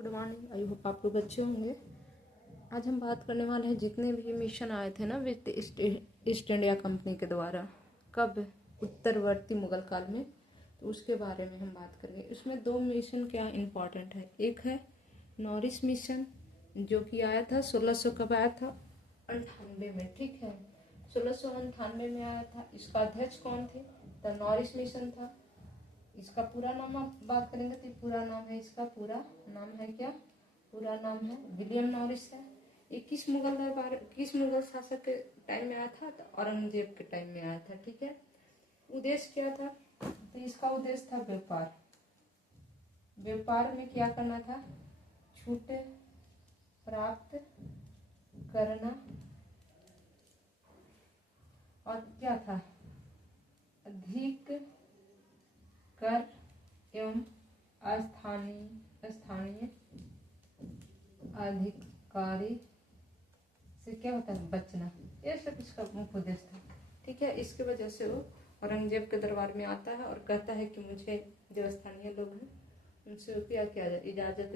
Good morning. I hope आप लोग अच्छे होंगे। आज हम बात करने वाले हैं जितने भी मिशन आए थे ना विद ईस्ट इंडिया कंपनी के द्वारा, कब, उत्तरवर्ती मुगल काल में, तो उसके बारे में हम बात करेंगे। इसमें दो मिशन क्या इम्पोर्टेंट है। एक है नॉरिस मिशन जो कि आया था 1600, कब आया था? 98 में। ठीक है, 1698 में आया था। इसका अध्यक्ष कौन थे? द नॉरिस मिशन था। इसका पूरा नाम आप बात करेंगे तो पूरा नाम है, इसका पूरा नाम है क्या? पूरा नाम है विलियम नॉरिस है। ये किस मुगल शासक के टाइम में आया था? तो औरंगजेब के टाइम में आया था। ठीक है, उद्देश्य क्या था? तो इसका उद्देश्य था व्यापार। व्यापार में क्या करना था? छूट प्राप्त करना। और क्या था? अधिक कर एवं स्थानीय अधिकारी से क्या होता है? बचना। ये सब इसका मुख्य उद्देश्य था। ठीक है, इसके वजह से वो औरंगजेब के दरबार में आता है और कहता है कि मुझे जो स्थानीय लोग हैं उनसे क्या किया जाए, इजाजत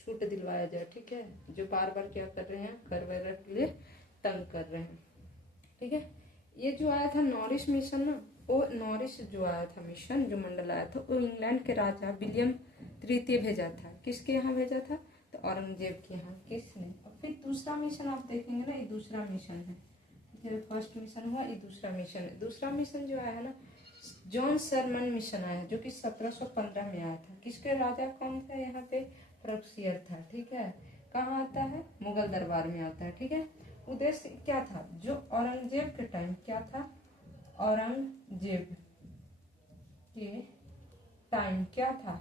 छूट दिलवाया जाए। ठीक है, जो बार बार क्या कर रहे हैं, कर वगैरह के लिए तंग कर रहे हैं। ठीक है, ये जो आया था नॉरिस मिशन ना, वो नॉरिस जो आया था मिशन, जो मंडल आया था, वो इंग्लैंड के राजा विलियम तृतीय भेजा था। किसके यहाँ भेजा था? तो औरंगजेब के यहाँ। किसने? और फिर दूसरा मिशन आप देखेंगे ना, ये दूसरा मिशन है। ठीक है, फर्स्ट मिशन हुआ, ये दूसरा मिशन है। दूसरा मिशन जो आया है ना, जॉन सरमन मिशन आया, जो कि 1715 में आया था। किसके राजा कौन था यहाँ पे? फ्रक्सियर था। ठीक है, कहाँ आता है? मुगल दरबार में आता है। ठीक है, उद्देश्य क्या था? जो औरंगजेब के टाइम क्या था? औरंगजेब के टाइम क्या था?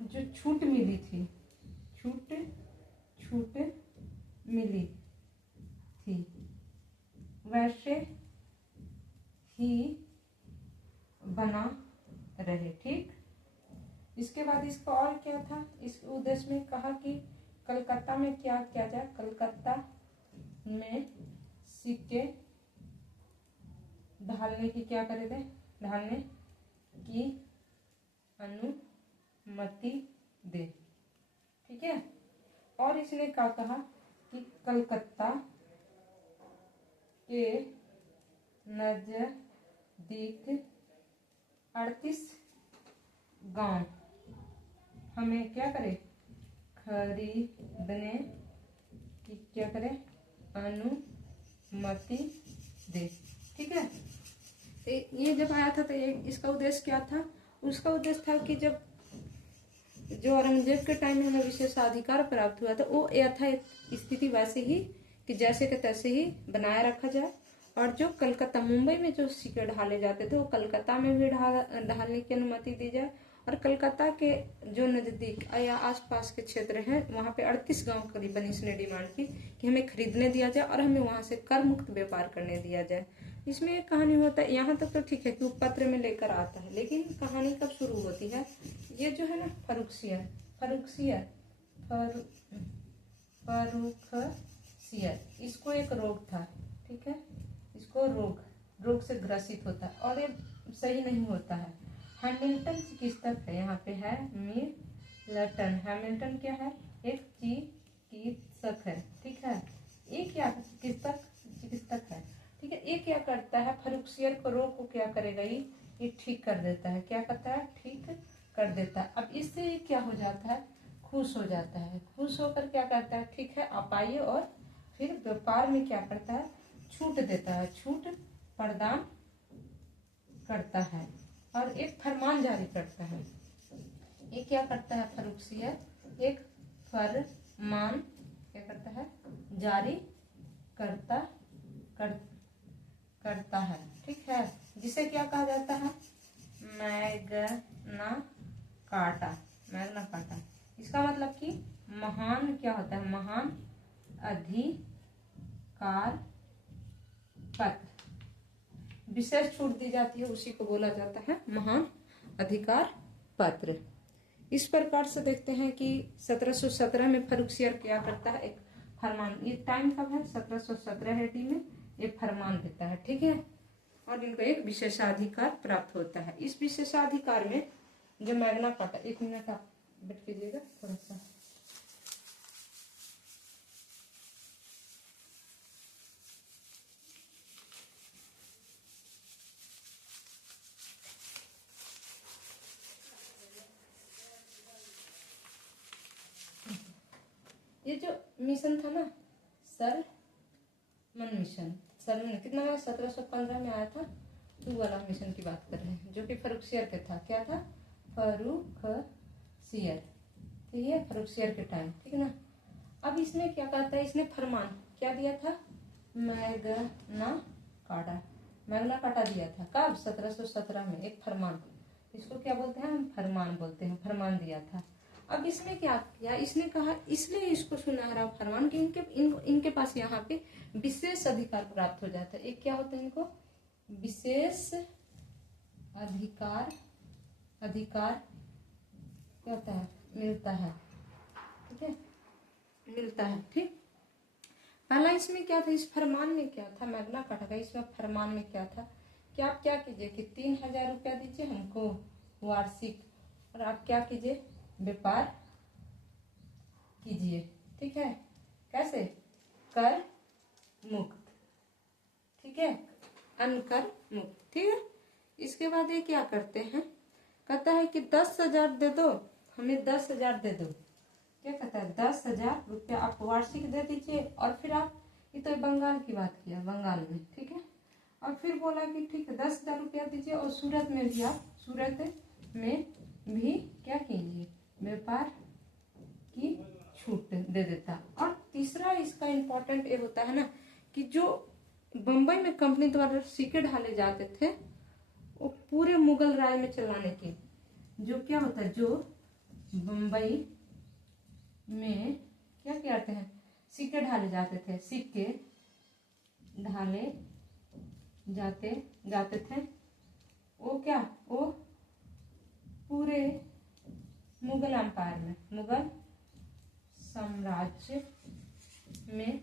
जो छूट मिली थी, छूट मिली थी, वैसे ही बना रहे। ठीक, इसके बाद इसका और क्या था? इस उद्देश्य में कहा कि कलकत्ता में क्या किया जाए? कलकत्ता में सिक्के ढालने की क्या करे थे? ढालने की अनुमति दे। ठीक है, और इसने क्या कहा कि कलकत्ता के नजदीक 38 गांव हमें क्या करे? खरीदने की क्या करे? अनुमति दे। ठीक है, ये जब आया था तो इसका उद्देश्य क्या था? उसका उद्देश्य था कि जब जो औरंगजेब के टाइम में हमें विशेषाधिकार प्राप्त हुआ था, वो यथा स्थिति वैसे ही कि जैसे के तैसे ही बनाए रखा जाए। और जो कलकत्ता, मुंबई में जो सिक्के ढाले जाते थे, वो कलकत्ता में भी ढालने की अनुमति दी जाए। और कलकत्ता के जो नजदीक या आसपास के क्षेत्र हैं, वहां पे 38 गांव करीबन इसने डिमांड की कि हमें खरीदने दिया जाए और हमें वहां से कर मुक्त व्यापार करने दिया जाए। इसमें एक कहानी होता है, यहाँ तक तो ठीक है कि वो पत्र में लेकर आता है, लेकिन कहानी कब शुरू होती है? ये जो है ना फर्रुखसियर, इसको एक रोग था। ठीक है, इसको रोग से ग्रसित होता है और ये सही नहीं होता है। हैमिल्टन चिकित्सक है, यहाँ पे है मिल्टन। हैमिल्टन क्या है? एक चिकित्सक है। ठीक है, एक क्या चिकित्सक है। ठीक है, ये क्या करता है? फर्रुखसियर को रोग को क्या करेगा? ये ठीक कर देता है। क्या करता है? ठीक कर देता है। अब इससे ये क्या हो जाता है? खुश हो जाता है। खुश होकर क्या करता है? ठीक है, आप आइए। और फिर व्यापार में क्या करता है? छूट देता है, छूट प्रदान करता है और एक फरमान जारी करता है। ये क्या करता है? फर्रुखसियर एक फरमान क्या करता है? जारी करता है। ठीक है, जिसे क्या कहा जाता है? Magna carta. इसका मतलब कि महान क्या होता है? महान अधिकार पत्र। विशेष छूट दी जाती है, उसी को बोला जाता है महान अधिकार पत्र। इस प्रकार से देखते हैं कि 1717 में फर्रुखसियर क्या करता है? एक फरमान। ये टाइम कब है? 1717 एडी में ये फरमान देता है। ठीक है, और इनको एक विशेषाधिकार प्राप्त होता है। इस विशेषाधिकार में जो मैग्ना कार्टा, 1 मिनट आप बैठ कीजिएगा थोड़ा सा। ये जो मिशन था ना सरमन मिशन, सरमन कितना में 1715 में आया था, तो वाला मिशन की बात कर रहे हैं जो कि फर्रुखसियर के था। क्या था? फर्रुखसियर, ठीक है, फर्रुखसियर के टाइम, ठीक है ना। अब इसने क्या कहता है, इसने फरमान क्या दिया था? मैग्ना कार्टा, मैग्ना कार्टा दिया था। कब? 1717 में एक फरमान, इसको क्या बोलते हैं हम? फरमान बोलते हैं, फरमान दिया था। अब इसने क्या किया, इसने कहा इसलिए इसको सुनहरा फरमान कि इनके पास यहाँ पे विशेष अधिकार प्राप्त हो जाता है। एक क्या होता है, इनको विशेष अधिकार क्या होता है? मिलता है, ठीक है, मिलता है, ठीक। पहला इसमें क्या था, इस फरमान में क्या था, मैग्ना कार्टा का इसमें फरमान में क्या था कि आप क्या कीजिए कि 3000 रुपया दीजिए हमको वार्षिक, और आप क्या कीजिए, व्यापार कीजिए, ठीक है। कैसे? कर मुक्त, ठीक है, अनकर मुक्त, ठीक है। इसके बाद ये क्या करते हैं, कहता है कि 10,000 दे दो, हमें 10,000 दे दो। क्या कहता है? 10,000 रुपया आप वार्षिक दे दीजिए, और फिर आप, ये तो बंगाल की बात किया, बंगाल में, ठीक है। और फिर बोला कि ठीक है 10,000 रुपया दीजिए, और सूरत में भी आप, सूरत में भी क्या कीजिए, व्यापार की छूट दे देता। और तीसरा इसका इम्पोर्टेंट ये होता है ना कि जो बम्बई में कंपनी द्वारा सिक्के ढाले जाते थे वो पूरे मुगल राज में चलाने की, जो क्या होता है, जो बम्बई में क्या करते हैं, सिक्के ढाले जाते थे, सिक्के ढाले जाते थे, वो क्या, वो पूरे मुगल एम्पायर में, मुगल साम्राज्य में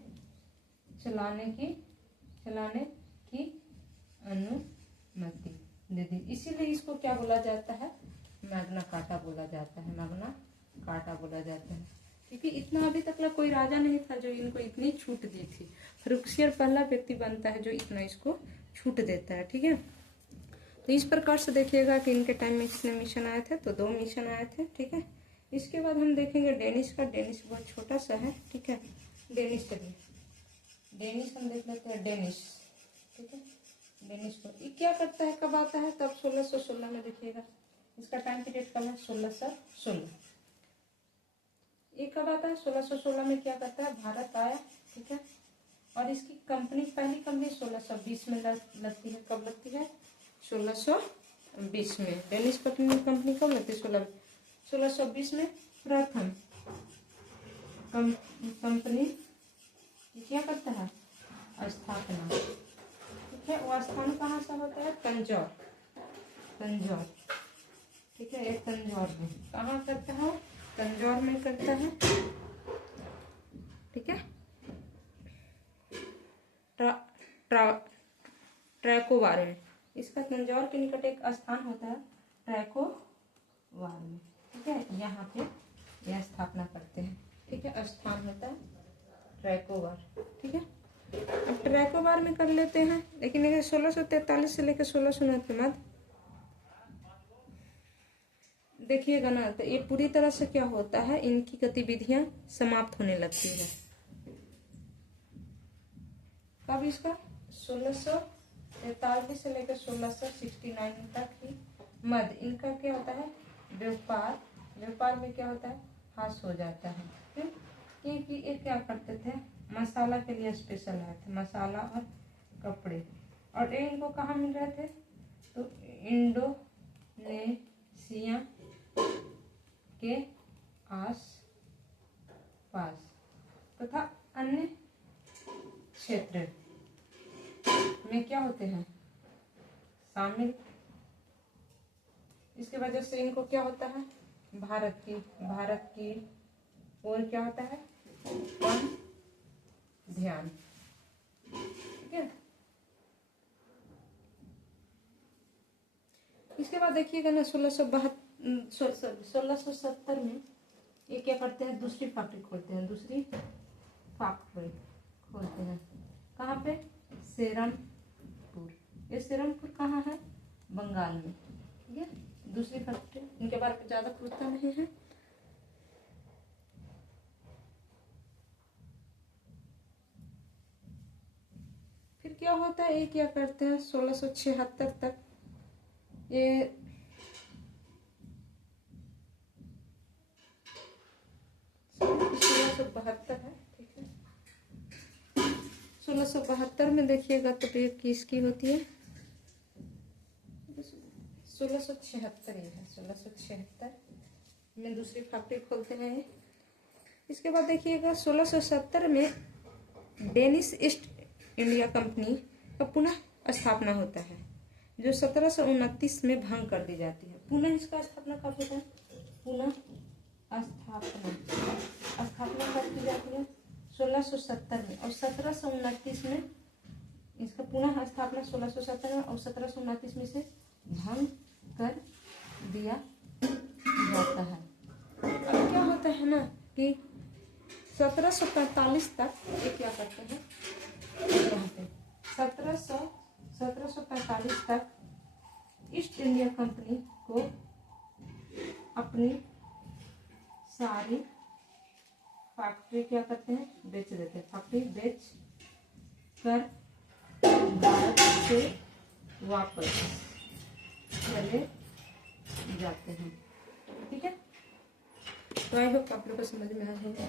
चलाने की अनुमति दे दी। इसीलिए इसको क्या बोला जाता है? मैग्ना कार्टा बोला जाता है, मैग्ना कार्टा बोला जाता है, क्योंकि इतना अभी तक कोई राजा नहीं था जो इनको इतनी छूट दी थी। फर्रुखसियर पहला व्यक्ति बनता है जो इतना इसको छूट देता है, ठीक है। तो इस प्रकार से देखिएगा कि इनके टाइम में कितने मिशन आए थे, तो 2 मिशन आए थे, ठीक है। इसके बाद हम देखेंगे डेनिश का। डेनिश बहुत छोटा सा है, ठीक है। डेनिश चलिए, डेनिश हम देख लेते हैं, डेनिश, ठीक है। डेनिश को ये क्या करता है, कब आता है, तब 1616 में। देखिएगा इसका टाइम पीरियड कब है, 1616। ये कब आता है, 1616 में क्या करता है, भारत आया, ठीक है। और इसकी कंपनी, पहली कंपनी 1620 में लगती है। कब लगती है? 1620 में। डेनिश कंपनी कब लगती है? 1620 में प्रथम कंपनी क्या करता है, स्थापना, ठीक है। वो स्थान कहाँ से होता है? तंजौर, ठीक है। एक तंजौर में, कहाँ करता है? तंजौर में करता है, ठीक है। ट्रैकोवार में, इसका तंजौर के निकट एक स्थान होता है ट्रैकोवार में, ठीक है। यहाँ पे यह स्थापना करते हैं, ठीक है। स्थान होता है ट्रैकोवार, ठीक है। अब ट्रैकोवार में कर लेते हैं, लेकिन 1643 से लेकर 1609 के बाद देखिएगा ना, तो ये पूरी तरह से क्या होता है, इनकी गतिविधियां समाप्त होने लगती है। कब? इसका 1643 से लेकर 1669 तक ही मध्य इनका क्या होता है, व्यापार में क्या होता है, हास हो जाता है, क्योंकि ये क्या करते थे, मसाला के लिए स्पेशल आए थे, मसाला और कपड़े। और ये इनको कहाँ मिल रहे थे, तो इंडोनेशिया के आस पास तथा अन्य क्षेत्र में क्या होते हैं, शामिल। इसके वजह से इनको क्या होता है, भारत की और क्या होता है, कम ध्यान, ठीक है। इसके बाद देखिएगा ना 1670 में ये क्या करते हैं, दूसरी फैक्ट्री खोलते हैं, कहाँ पे, सेरमपुर। ये सेरमपुर कहाँ है, बंगाल में, ठीक है। दूसरी फैक्ट्री, इनके बारे में ज्यादा पूछता नहीं है। क्या होता है, ये क्या करते हैं 1676 तक ये 1672 है, ठीक है। 1672 में देखिएगा तो ये किसकी होती है, 1676 ये है, 1676 में दूसरी फैक्ट्री खोलते हैं ये। इसके बाद देखिएगा 1670 में डेनिश ईस्ट इंडिया कंपनी का पुनः स्थापना होता है, जो 1729 में भंग कर दी जाती है। पुनः इसका स्थापना कब होता है, पुनः स्थापना कब की जाती है 1670 में, और 1729 में इसका पुनः स्थापना 1670 में, और 1729 में से भंग कर दिया जाता है। अब क्या होता है ना कि 1745 तक ये क्या करते हैं, यहाँ पे 1745 तक ईस्ट इंडिया कंपनी को अपनी सारी फैक्ट्री क्या करते हैं, बेच देते हैं। फैक्ट्री बेच कर भारत से वापस चले जाते हैं, ठीक है। तो आई होप आप लोग को समझ में आया होगा।